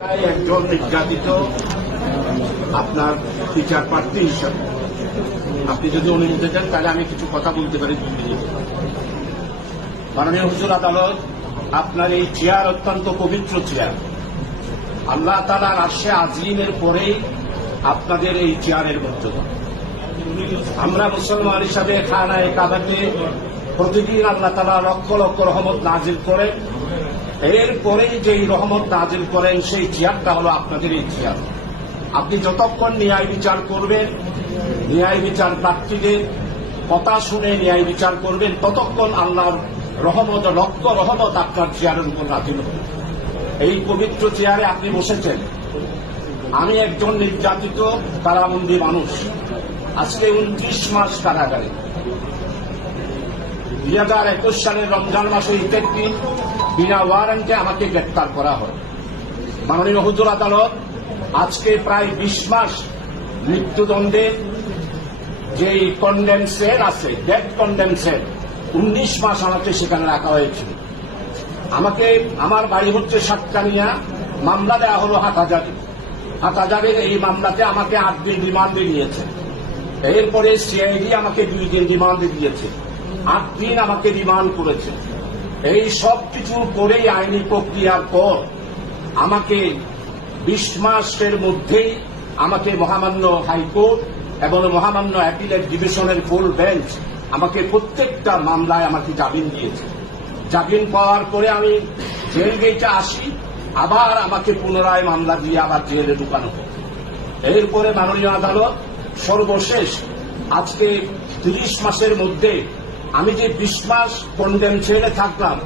একজন নির্যাতিত আপনার টিচার প্রার্থী হিসাবে আপনি যদি অনুমতি দেন তাহলে আমি কিছু কথা বলতে পারি। মাননীয় হুজুর আদালত, আপনার এই চেয়ার অত্যন্ত পবিত্র চেয়ার। আল্লাহ তাআলার আরশে আজিমের পরেই আপনাদের এই চেয়ারের মর্যাদা। আমরা মুসলমান হিসাবে খানায়ে কাবাতে প্রতিদিন আল্লাহ তাআলা লক্ষ লক্ষ রহমত নাজিল করেন। এরপরেই যেই রহমত নাজিল করেন সেই চেয়ারটা হলো আপনাদের এই চেয়ার। আপনি যতক্ষণ ন্যায় বিচার করবেন, ন্যায় বিচার প্রার্থীদের কথা শুনে ন্যায় বিচার করবেন, ততক্ষণ আল্লাহর রহমত, লক্ষ রহমত আপনার চেয়ারের উপর নাজিল হবে। এই পবিত্র চেয়ারে আপনি বসেছেন। আমি একজন নির্যাতিত কারাবন্দী মানুষ, আজকে 29 মাস কারাগারে। 2021 সালের রমজান মাসের ঈদের দিন বিনা ওয়ারেন্টে আমাকে গ্রেপ্তার করা হয়। মাননীয় হুজুর আদালত, আজকে প্রায় 20 মাস মৃত্যুদণ্ডের যে কন্ডেম সেল আছে, ডেথ কন্ডেম সেল, 19 মাস আমাকে সেখানে রাখা হয়েছিল। আমাকে, আমার বাড়ি হচ্ছে সাতকানিয়া, মামলা দেওয়া হলো হাটহাজারির। এই মামলাতে আমাকে 8 দিন রিমান্ডে নিয়েছে। এরপরে সিআইডি আমাকে 2 দিন রিমান্ডে দিয়েছে, 8 দিন আমাকে রিমান্ড করেছে। এই সব কিছু করেই আইনি প্রক্রিয়ার পর আমাকে 20 মাসের মধ্যেই আমাকে মহামান্য হাইকোর্ট এবং মহামান্য অ্যাপিলেট ডিভিশনের ফুল বেঞ্চ আমাকে প্রত্যেকটা মামলায় আমাকে জামিন দিয়েছে। জামিন পাওয়ার পরে আমি জেল গেটে আসি, আবার আমাকে পুনরায় মামলা দিয়ে আবার জেলে ঢুকানো হয়। এরপরে মাননীয় আদালত সর্বশেষ আজকে 30 মাসের মধ্যে আমি যে 20 মাস কন্ডেম ছেড়ে থাকলাম,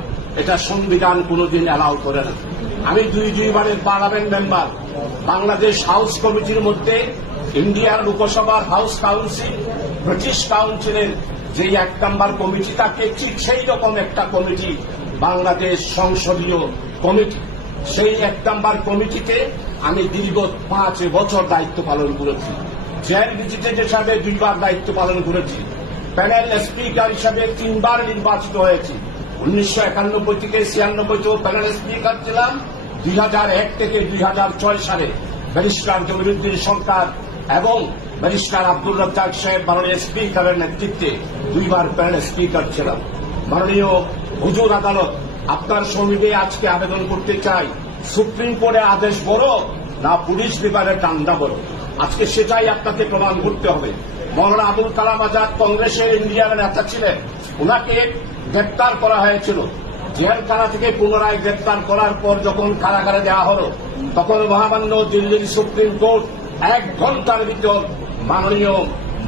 এটা সংবিধান কোনোদিন অ্যালাউ করে না। আমি দুইবারের পার্লামেন্ট মেম্বার, বাংলাদেশ হাউস কমিটির মধ্যে ইন্ডিয়ার লোকসভার হাউস কাউন্সিল, ব্রিটিশ কাউন্সিলের যে 1 নম্বর কমিটি থাকে, ঠিক সেই রকম একটা কমিটি বাংলাদেশ সংসদীয় কমিটি। সেই 1 নম্বর কমিটিতে আমি দীর্ঘ 5 বছর দায়িত্ব পালন করেছি। জেল ভিজিটেড হিসাবে 2 বার দায়িত্ব পালন করেছি। প্যানেল স্পিকার হিসাবে 3 বার নির্বাচিত হয়েছি। 1991 থেকে 96 প্যানেল স্পিকার ছিলাম। 2001 থেকে 2006 সালে ব্যারিস্টার জমিরুদ্দিন সরকার এবং ব্যারিস্টার আব্দুর রাজ্জাক সাহেব মাননীয় স্পিকারের নেতৃত্বে 2 বার প্যানেল স্পিকার ছিলাম। মাননীয় হুজুর আদালত, আপনার সমীপে আজকে আবেদন করতে চাই, সুপ্রিম কোর্টের আদেশ বড় না পুলিশ বিভাগের ডান্ডা বড়? আজকে সেটাই আপনাকে প্রমাণ করতে হবে। মৌলানা আবুল কালাম আজাদ কংগ্রেসের ইন্ডিয়ার নেতা ছিলেন, ওনাকে গ্রেপ্তার করা হয়েছিল। জেলখানা থেকে পুনরায় গ্রেপ্তার করার পর যখন কারাগারে দেওয়া হল, তখন মহামান্য দিল্লির সুপ্রিম কোর্ট 1 ঘন্টার ভিতর মাননীয়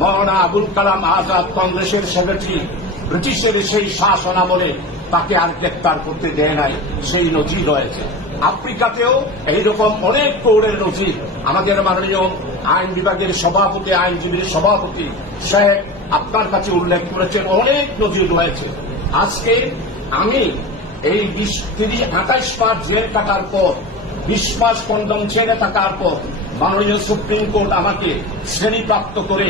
মৌলানা আবুল কালাম আজাদ কংগ্রেসের সেক্রেটারি, ব্রিটিশের সেই শাসন আমলে তাকে আর গ্রেপ্তার করতে দেয় নাই। সেই নজির রয়েছে। আফ্রিকাতেও এইরকম অনেক কোর্টের নজির আমাদের মাননীয় আইন বিভাগের সভাপতি, আইনজীবীর সভাপতি সাহেব আপনার কাছে উল্লেখ করেছেন। অনেক নজির রয়েছে। আজকে আমি এই 28 মাস জেল কাটার পর, 20 মাস কন্ডম ছেড়ে থাকার পর মাননীয় সুপ্রিম কোর্ট আমাকে শ্রেণীপ্রাপ্ত করে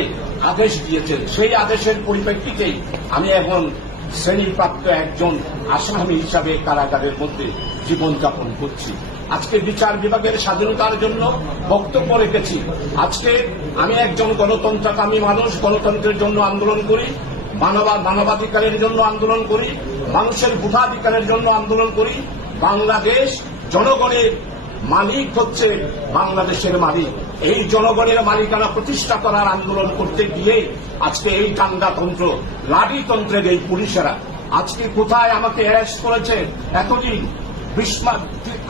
আদেশ দিয়েছেন। সেই আদেশের পরিপ্রেক্ষিতেই আমি এখন শ্রেণীপ্রাপ্ত একজন আসামি হিসাবে কারাগারের মধ্যে জীবনযাপন করছি। আজকে বিচার বিভাগের স্বাধীনতার জন্য বক্তব্য রেখেছি। আজকে আমি একজন গণতন্ত্রকামী মানুষ, গণতন্ত্রের জন্য আন্দোলন করি, মানবাধিকারের জন্য আন্দোলন করি, মানুষের ভোটাধিকারের জন্য আন্দোলন করি। বাংলাদেশ জনগণের মালিক হচ্ছে বাংলাদেশের মালিক। এই জনগণের মালিকানা প্রতিষ্ঠা করার আন্দোলন করতে গিয়ে আজকে এই দাঙ্গাতন্ত্র, লাঠিতন্ত্রের এই পুলিশেরা আজকে কোথায় আমাকে অ্যারেস্ট করেছে এতদিন?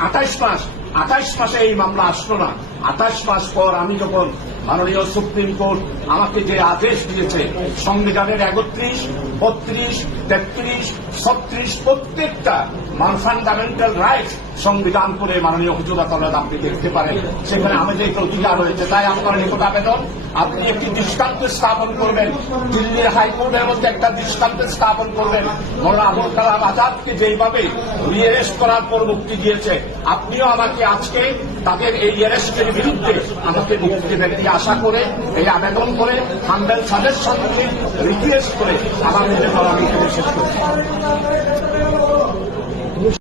28 মাসে এই মামলা আসলো না। 28 মাস পর আমি যখন মাননীয় সুপ্রিম কোর্ট আমাকে যে আদেশ দিয়েছে, সংবিধানের 31, 32, 33, 36 প্রত্যেকটা ফান্ডামেন্টাল রাইটস সংবিধান করে মাননীয় হুজুর আদালত আপনি দেখতে পারেন, সেখানে আমাদের একটা অধিকার রয়েছে। তাই আপনার নিকট আবেদন, আপনি একটি দৃষ্টান্ত স্থাপন করবেন, দিল্লির হাইকোর্টের মধ্যে একটা দৃষ্টান্ত স্থাপন করবেন। মৌলানা আবুল কালাম আজাদকে যেইভাবে রিঅ্যারেস্ট করার পর মুক্তি দিয়েছে, আপনিও আমাকে আজকে তাদের এই অ্যারেস্টের বিরুদ্ধে আমাকে মুক্তি দেবেন এই আশা করে, এই আবেদন করে, হাম্বেল সাজেশন রিকোয়েস্ট করে আমার নিজের শেষ করছি।